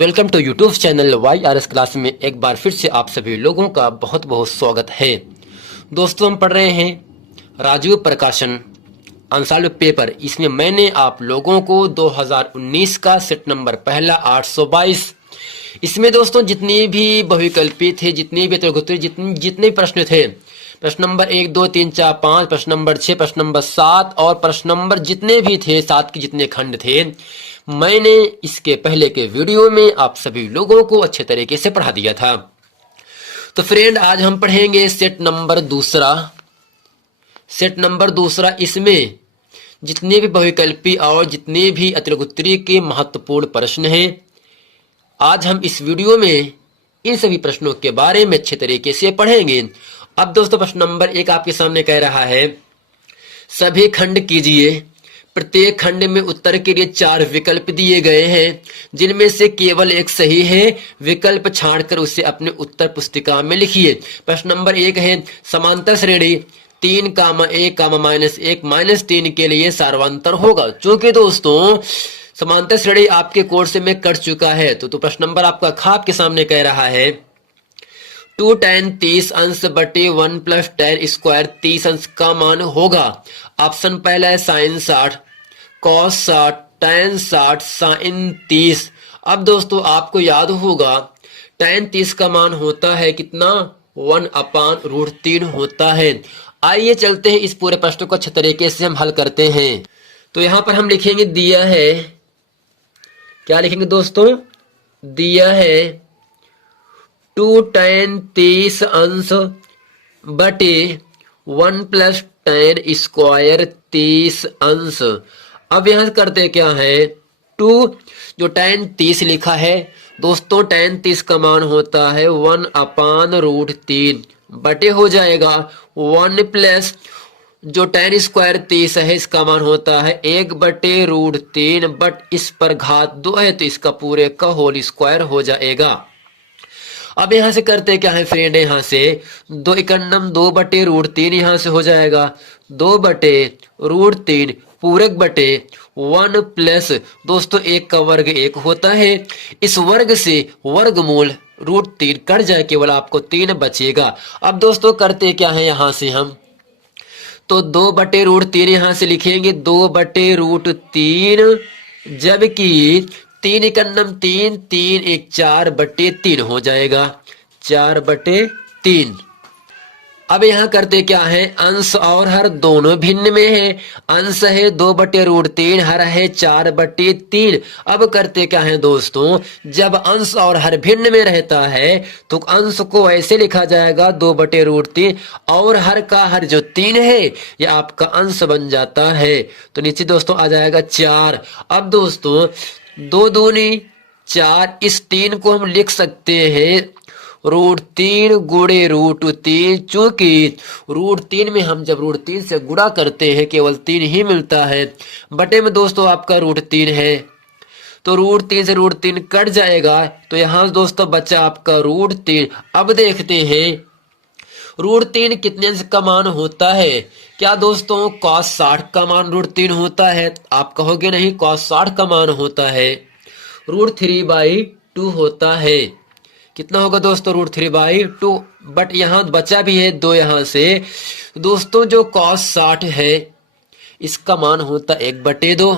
Welcome to YouTube channel Y R S class में एक बार फिर से आप सभी लोगों का बहुत बहुत स्वागत है। दोस्तों, हम पढ़ रहे हैं राजीव प्रकाशन आंसर पेपर। इसमें मैंने आप लोगों को 2019 का सेट नंबर पहला 822, इसमें दोस्तों जितने भी बहुविकल्पी थे, जितने भी त्रिकोणीय, जितने प्रश्न थे, प्रश्न नंबर 1 2 3 4 5, प्रश्न नंबर 6, प्रश्न नंबर 7 और प्रश्न नंबर जितने भी थे 7 के जितने खंड थे, मैंने इसके पहले के वीडियो में आप सभी लोगों को अच्छे तरीके से पढ़ा दिया था। तो फ्रेंड, आज हम पढ़ेंगे सेट नंबर दूसरा। सेट नंबर दूसरा, इसमें जितने भी बहुविकल्पी और जितने भी अतिरिक्तोत्तरीय के महत्वपूर्ण प्रश्न हैं, आज हम इस वीडियो में इन सभी प्रश्नों के बारे में अच्छे तरीके से पढ़ेंगे। अब दोस्तों, प्रश्न नंबर 1 आपके सामने कह रहा है, सभी खंड कीजिए। प्रत्येक खंड में उत्तर के लिए 4 विकल्प दिए गए हैं, जिनमें से केवल एक सही है। विकल्प छांटकर उसे अपने उत्तर पुस्तिका में लिखिए। प्रश्न नंबर 1 है, समांतर श्रेणी 3, 1, -1, -3 के लिए सार्वंतर होगा। चूंकि दोस्तों समांतर श्रेणी आपके कोर्स में कट चुका है, तो प्रश्न नंबर आपका ख आपके सामने कह रहा है 2 tan 30 अंश बटे 1 + tan स्क्वायर 30 अंश का मान होगा। ऑप्शन पहला है sin 60, cos 60, tan 60, sin 30। अब दोस्तों आपको याद होगा tan 30 का मान होता है कितना, 1/√3 होता है। आइए चलते हैं इस पूरे प्रश्न को अच्छे तरीके से हम हल करते हैं। तो यहां पर हम लिखेंगे, दिया है, क्या लिखेंगे दोस्तों, दिया है 2 tan 30 अंश बटे 1 + tan स्क्वायर 30 अंश। अब यहां करते क्या है, 2 जो tan 30 लिखा है दोस्तों, tan 30 का मान होता है 1/√3 बटे हो जाएगा 1 प्लस जो tan स्क्वायर 30 है, इसका मान होता है 1/√3 बट इस पर घात 2 है, तो इसका पूरे का होल स्क्वायर हो जाएगा। अब यहां से करते क्या है फ्रेंड, यहां से 2 एकन्नम 2/√3 यहां से हो जाएगा 2/√3 पूरक बटे 1 प्लस दोस्तों 1 का वर्ग 1 होता है। इस वर्ग से वर्गमूल √3 कट जाए, केवल आपको 3 बचेगा। अब दोस्तों करते क्या है, यहां से हम तो 2/√3 यहां से लिखेंगे 2/√3, जबकि 3 एकन्नम 3, 3 1 4/3 हो जाएगा, 4/3। अब यहां करते क्या है, अंश और हर दोनों भिन्न में है। अंश है 2/√3, हर है 4/3। अब करते क्या है दोस्तों, जब अंश और हर भिन्न में रहता है तो अंश को ऐसे लिखा जाएगा 2/√3 और हर का हर जो 3 है यह आपका अंश बन जाता है। तो नीचे दोस्तों आ जाएगा 4। अब दोस्तों 2 दूनी 4, इस 3 को हम लिख सकते हैं √3 गुणे √3। चूंकि √3 में हम जब √3 से गुणा करते हैं केवल 3 ही मिलता है, बटे में दोस्तों आपका √3 है, तो √3 से √3 कट जाएगा, तो यहां दोस्तों बचा आपका √3। अब देखते हैं √3 कितने अंश का मान होता है। क्या दोस्तों cos 60 का मान √3 होता है? आप कहोगे नहीं, cos 60 का मान होता है √3/2 होता है। कितना होगा दोस्तों, √3/2। बट यहां बचा भी है 2 यहां से दोस्तों, जो cos 60 है इसका मान होता 1/2,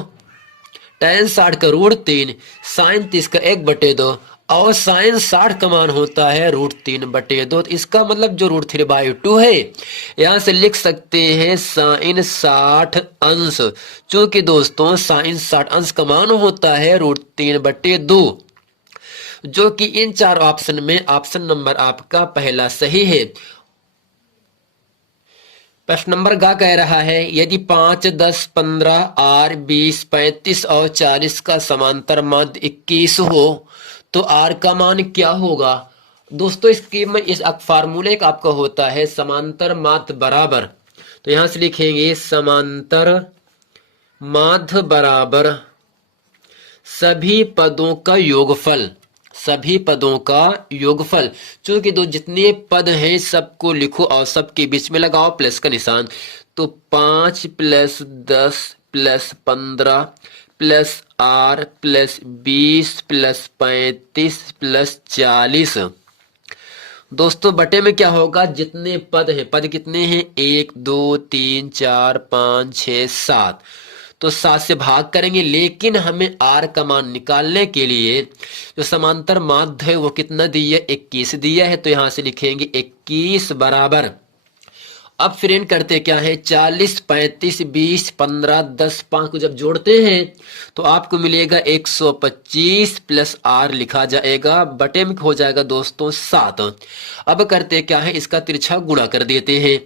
tan 60 का √3, sin 30 का 1/2 और sin 60 का मान होता है √3/2। तो इसका मतलब जो √3/2 है यहां से लिख सकते हैं sin 60 अंश। चूंकि दोस्तों sin 60 अंश का मान होता है √3/2, जो कि इन 4 ऑप्शन में ऑप्शन नंबर आपका पहला सही है। प्रश्न नंबर ग कह रहा है, यदि 5, 10, 15, R, 20, 35 और 40 का समांतर माध्य 21 हो तो R का मान क्या होगा। दोस्तों इसकी में इस फार्मूले का आपका होता है समांतर माध्य बराबर, तो यहां से लिखेंगे समांतर माध्य बराबर सभी पदों का योगफल, सभी पदों का योगफल। चूंकि दो जितने पद हैं सबको लिखो और सबके बीच में लगाओ प्लस का निशान, तो 5 + 10 + 15 plus R plus 20 plus 35 plus 40। दोस्तों बटे में क्या होगा, जितने पद हैं, पद कितने हैं, 1 2 3 4 5 6 7, तो 7 से भाग करेंगे। लेकिन हमें आर का मान निकालने के लिए जो समांतर माध्य है वो कितना दिया, 21 दिया है, तो यहां से लिखेंगे 21 बराबर। अब फ्रेंड करते क्या है, 40 35 20 15 10 5 को जब जोड़ते हैं तो आपको मिलेगा 125 प्लस आर लिखा जाएगा, बटे में हो जाएगा दोस्तों 7। अब करते क्या है, इसका तिरछा गुणा कर देते हैं,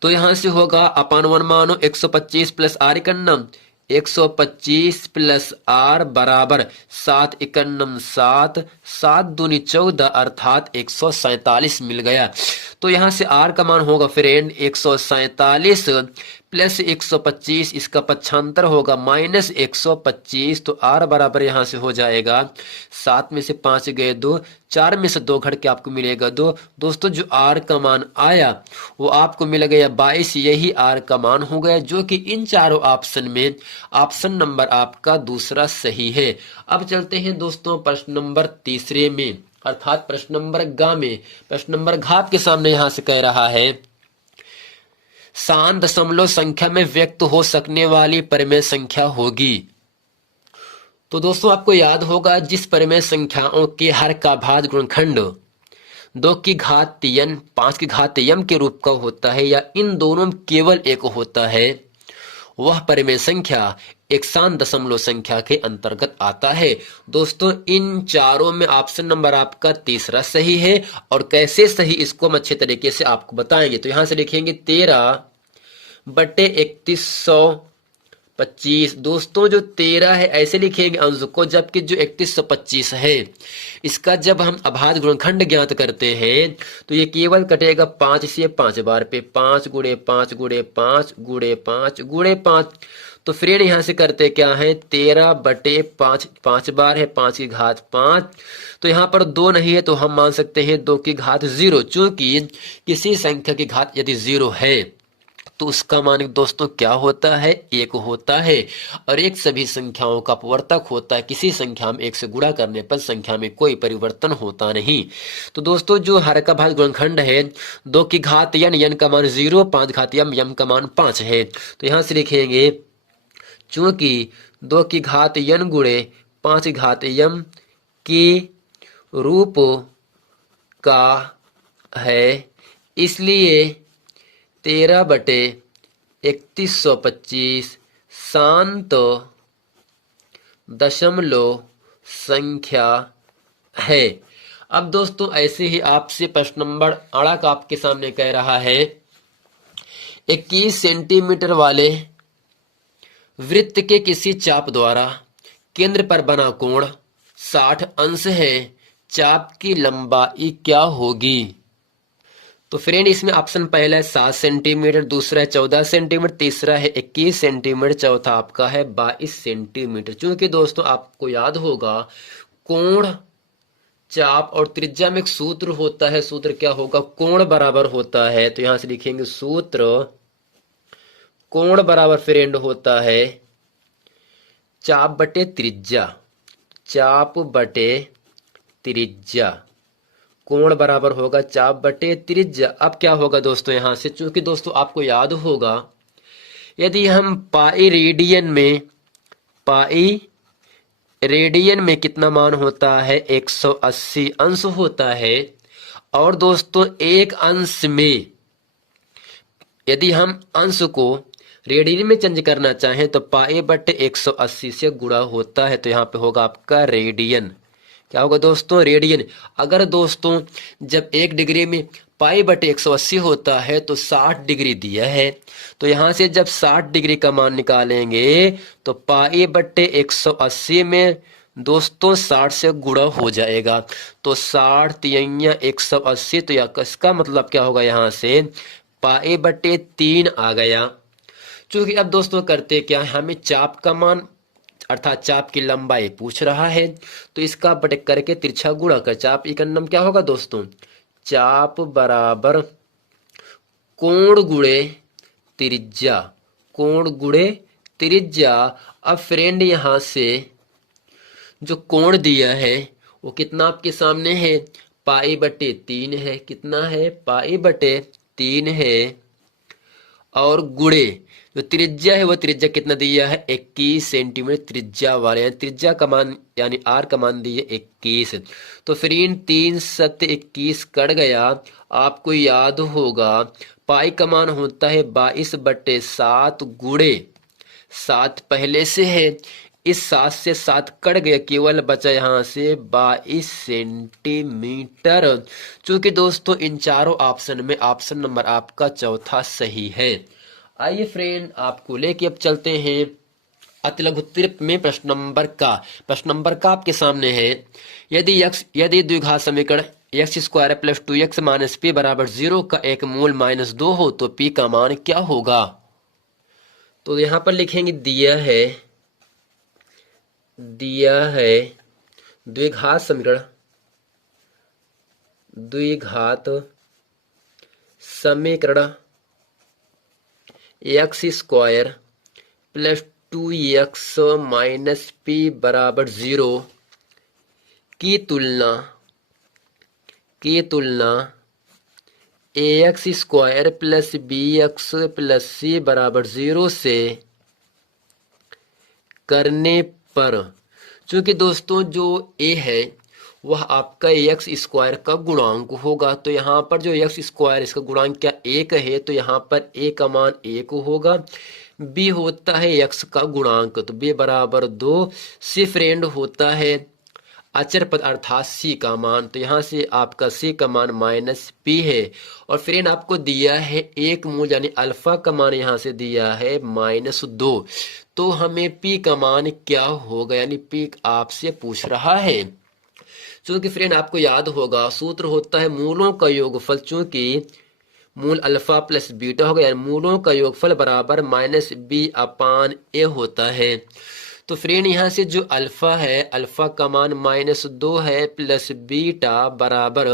तो यहां से होगा अपान 1 मानो 125 प्लस आर इकन्नम, 125 प्लस आर बराबर 7 इकन्नम 7, 7 दूनी 14 अर्थात 147 मिल गया। तो यहां से आर का मान होगा फ्रेंड 147 प्लस 125, इसका पक्षांतर होगा माइनस 125, तो आर बराबर यहां से हो जाएगा 7 में से 5 गए 2, 4 में से 2 घट के आपको मिलेगा 2। दोस्तों जो आर का मान आया वो आपको मिल गया 22, यही आर का मान हो गया, जो कि इन चारों ऑप्शन में ऑप्शन नंबर आपका दूसरा सही है। अब चलते हैं दोस्तों प्रश्न नंबर तीसरे में, अर्थात प्रश्न नंबर ग में। प्रश्न नंबर घ आपके सामने यहां से कह रहा है, शांत दशमलव संख्या में व्यक्त हो सकने वाली परिमेय संख्या होगी। तो दोस्तों आपको याद होगा, जिस परिमेय संख्याओं के हर का भाज्य गुणनखंड 2 की घात n 5 की घात m के रूप का होता है या इन दोनों में केवल एक होता है, वह परिमेय संख्या एक शांत दशमलव संख्या के अंतर्गत आता है। दोस्तों इन चारों में ऑप्शन नंबर आपका तीसरा सही है, और कैसे सही इसको हम अच्छे तरीके से आपको बताएंगे। तो यहां से लिखेंगे 13 बटे 3125। दोस्तों जो 13 है ऐसे लिखेंगे अंश को, जबकि जो 3125 है इसका जब हम अभाज्य गुणनखंड ज्ञात करते हैं तो ये केवल कटेगा 5 से 5 बार पे, 5 गुणे 5 गुणे 5 गुणे 5 गुणे 5। तो फ्रेंड यहां से करते क्या है, 13 बटे 5, 5 बार है 5 की घात 5, तो यहाँ पर 2 नहीं है तो हम मान सकते हैं 2 की घात 0, चूंकि किसी संख्या की घात यदि 0 है तो उसका मान दोस्तों क्या होता है, 1 होता है, और एक सभी संख्याओं का अपवर्तक होता है। किसी संख्या में 1 से गुणा करने पर संख्या में कोई परिवर्तन होता नहीं। तो दोस्तों जो हर का भाज्य गुणनखंड है 2 की घात n का मान 0, 5 घात m का मान 5 है, तो यहां से लिखेंगे चूंकि 2 की घात n गुणे 5 की घात m के रूप का है, इसलिए 13 बटे 3125 शांत दशमलव संख्या है। अब दोस्तों ऐसे ही आपसे प्रश्न नंबर 8 का आपके सामने कह रहा है, 21 सेंटीमीटर वाले वृत्त के किसी चाप द्वारा केंद्र पर बना कोण 60 अंश है, चाप की लंबाई क्या होगी। तो फ्रेंड इसमें ऑप्शन पहला है 7 सेंटीमीटर, दूसरा है 14 सेंटीमीटर, तीसरा है 21 सेंटीमीटर, चौथा आपका है 22 सेंटीमीटर। चूंकि दोस्तों आपको याद होगा कोण, चाप और त्रिज्या में एक सूत्र होता है, सूत्र क्या होगा, कोण बराबर होता है, तो यहां से लिखेंगे सूत्र कोण बराबर फ्रेंड होता है चाप बटे त्रिज्या, चाप बटे त्रिज्या, कोण बराबर होगा चाप बटे त्रिज्या। अब क्या होगा दोस्तों यहां से, चूंकि दोस्तों आपको याद होगा यदि हम पाई रेडियन में कितना मान होता है, 180 अंश होता है, और दोस्तों एक अंश में यदि हम अंश को रेडियन में चेंज करना चाहें तो पाई बटे 180 से गुणा होता है, तो यहाँ पे होगा आपका रेडियन। क्या होगा दोस्तों, रेडियन। अगर दोस्तों जब 1 डिग्री में पाई बटे 180 होता है तो 60 डिग्री दिया है, तो यहां से जब 60 डिग्री का मान निकालेंगे तो पाई बटे 180 में दोस्तों 60 से गुणा हो जाएगा, तो 60 तिया 180, तो इसका मतलब क्या होगा, यहां से पाई बटे 3 आ गया। चूंकि अब दोस्तों करते क्या, हमें चाप का मान अर्थात चाप की लंबाई पूछ रहा है, तो इसका बटे करके तिरछा गुणा कर, चाप इकन्नम क्या होगा दोस्तों, चाप बराबर कोण गुणे त्रिज्या, कोण गुणे त्रिज्या। अब फ्रेंड यहाँ से जो कोण दिया है वो कितना आपके सामने है, पाई बटे 3 है। कितना है, पाई बटे 3 है। और गुणे जो त्रिज्या है वो त्रिज्या कितना दिया है, 21 सेंटीमीटर त्रिज्या वाले हैं। त्रिज्या का मान यानी आर का मान दिए 21। तो फिर इन 3 सत्य 21 कट गया। आपको याद होगा पाई का मान होता है 22 बटे 7 गुणे 7 पहले से है। इस 7 से 7 कट गया, केवल बचा यहाँ से 22 सेंटीमीटर। चूंकि दोस्तों इन चारों ऑप्शन में ऑप्शन नंबर आपका चौथा सही है। आइए फ्रेंड आपको लेके अब चलते हैं अतिलघुत्तर में प्रश्न नंबर का आपके सामने है। यदि द्विघात समीकरण x square plus 2x minus P बराबर 0 का एक मूल -2 हो तो p का मान क्या होगा। तो यहां पर लिखेंगे दिया है द्विघात समीकरण x square plus 2x minus P बराबर 0 की तुलना ax square plus bx plus c बराबर 0 से करने पर, चूंकि दोस्तों जो a है वह आपका एक्स स्क्वायर का गुणांक होगा, तो यहाँ पर जो एक्स स्क्वायर इसका गुणांक क्या 1 है, तो यहाँ पर a का मान 1 होगा। b होता है x का गुणांक, तो b बराबर 2। c फ्रेंड होता है अचर पद अर्थात c का मान, तो यहाँ से आपका c का मान -p है। और फ्रेंड आपको दिया है एक मूल यानी अल्फा का मान यहाँ से दिया है -2। तो हमें p का मान क्या होगा, यानी p आपसे पूछ रहा है। चूंकि फ्रेंड आपको याद होगा सूत्र होता है मूलों का योगफल, चूंकि मूल अल्फा प्लस बीटा होगा यानी मूलों का योगफल बराबर -b/a होता है। तो फ्रेंड यहाँ से जो अल्फा है, अल्फा का मान -2 है प्लस बीटा बराबर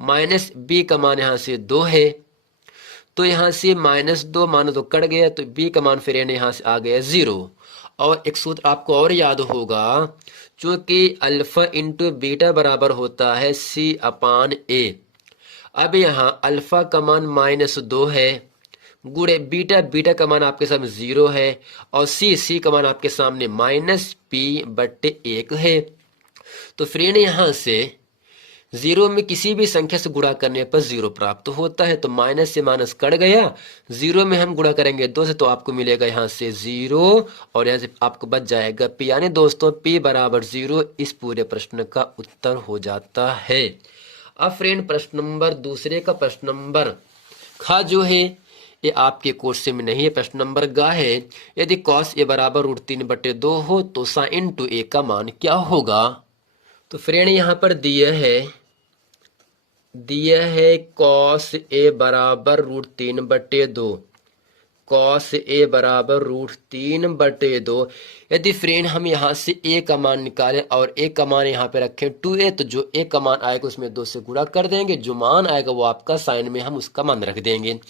-b का मान यहाँ से 2 है। तो यहाँ से -2 -2 कट गया, तो b का मान फ्रेंड यहाँ से आ गया 0। और एक सूत्र आपको और याद होगा, चूंकि अल्फा इंटू बीटा बराबर होता है c/a। अब यहाँ अल्फा का मान -2 है गुणे बीटा का मान आपके सामने 0 है और c का मान आपके सामने -p/1 है। तो फ्रेंड यहाँ से 0 में किसी भी संख्या से गुणा करने पर 0 प्राप्त होता है, तो माइनस से माइनस कट गया। 0 में हम गुणा करेंगे 2 से, तो आपको मिलेगा यहाँ से 0 और यहाँ से आपको बच जाएगा p, यानी दोस्तों p बराबर 0 इस पूरे प्रश्न का उत्तर हो जाता है। अब फ्रेंड प्रश्न नंबर दूसरे का प्रश्न नंबर खा जो है ये आपके क्वेश्चन में नहीं है। प्रश्न नंबर गा है, यदि cos a बराबर √3/2 हो तो sin 2a का मान क्या होगा। तो फ्रेंड यहाँ पर दिया है cos a बराबर √3/2, cos a बराबर √3/2। यदि फ्रेंड हम यहाँ से a का मान निकालें और a का मान यहाँ पे रखें 2a, तो जो a का मान आएगा उसमें 2 से गुणा कर देंगे, जो मान आएगा वो आपका साइन में हम उसका मान रख देंगे।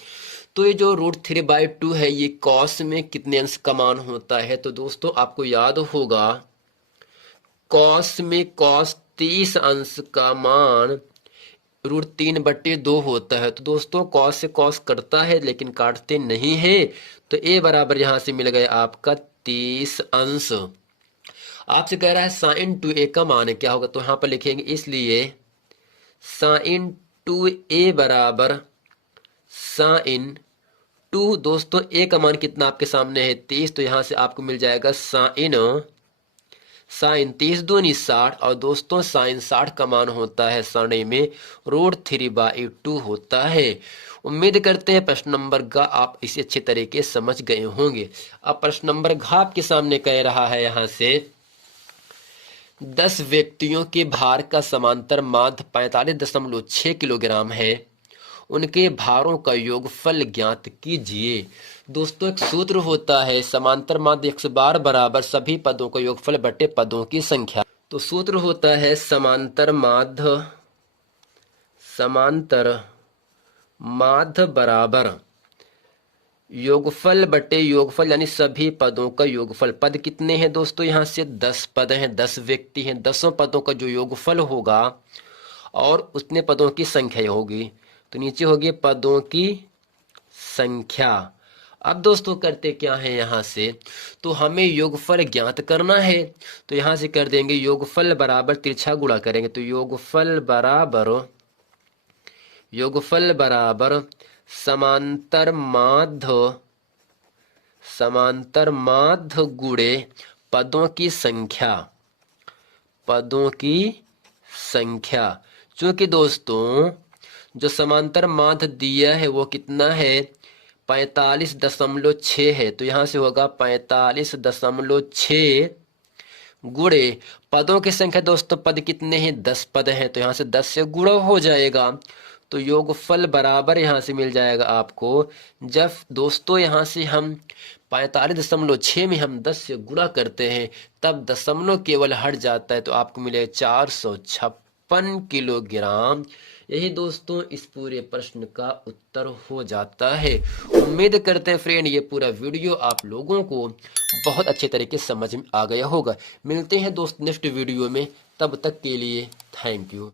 तो ये जो √3/2 है ये cos में कितने अंश का मान होता है। तो दोस्तों आपको याद होगा cos में cos 30 अंश का मान √3/2 होता है। तो दोस्तों cos से cos कटता है लेकिन काटते नहीं है, तो a बराबर यहां से मिल गया आपका 30 अंश। आपसे कह रहा है sin 2a का मान क्या होगा, तो यहां पर लिखेंगे इसलिए sin 2a बराबर sin 2, दोस्तों a का मान कितना आपके सामने है 30, तो यहां से आपको मिल जाएगा sin 30 दूनी 60 और दोस्तों sin 60 का मान होता है सारणी में √3/2 होता है। उम्मीद करते हैं प्रश्न नंबर ग आप इसे अच्छे तरीके समझ गए होंगे। अब प्रश्न नंबर घ आपके सामने कह रहा है यहाँ से 10 व्यक्तियों के भार का समांतर माध्य 45.6 किलोग्राम है, उनके भारों का योगफल ज्ञात कीजिए। दोस्तों एक सूत्र होता है समांतर माध्य x बार बराबर सभी पदों का योगफल बटे पदों की संख्या। तो सूत्र होता है समांतर माध्य बराबर योगफल बटे योगफल यानी सभी पदों का योगफल। पद कितने हैं दोस्तों? यहाँ से 10 पद हैं, 10 व्यक्ति हैं, 10 पदों का जो योगफल होगा और उतने पदों की संख्या होगी। तो नीचे होगी पदों की संख्या। अब दोस्तों करते क्या है यहाँ से, तो हमें योगफल ज्ञात करना है। तो यहाँ से कर देंगे योगफल बराबर तिरछा गुणा करेंगे। तो योगफल बराबर समांतर माध्य गुणे पदों की संख्या। चूंकि दोस्तों जो समांतर माध्य दिया है वो कितना है? 45.6 है। तो यहाँ से होगा 45.6 गुणे पदों की संख्या। दोस्तों पद कितने हैं? 10 पद हैं, तो यहाँ से 10 से गुणा हो जाएगा। तो योगफल बराबर यहाँ से मिल जाएगा आपको। जब दोस्तों यहाँ से हम 45.6 में हम 10 से गुणा करते हैं तब दशमलव केवल हट जाता है, तो आपको मिलेगा 456 किलोग्राम। यही दोस्तों इस पूरे प्रश्न का उत्तर हो जाता है। उम्मीद करते हैं फ्रेंड ये पूरा वीडियो आप लोगों को बहुत अच्छे तरीके से समझ में आ गया होगा। मिलते हैं दोस्त नेक्स्ट वीडियो में, तब तक के लिए थैंक यू।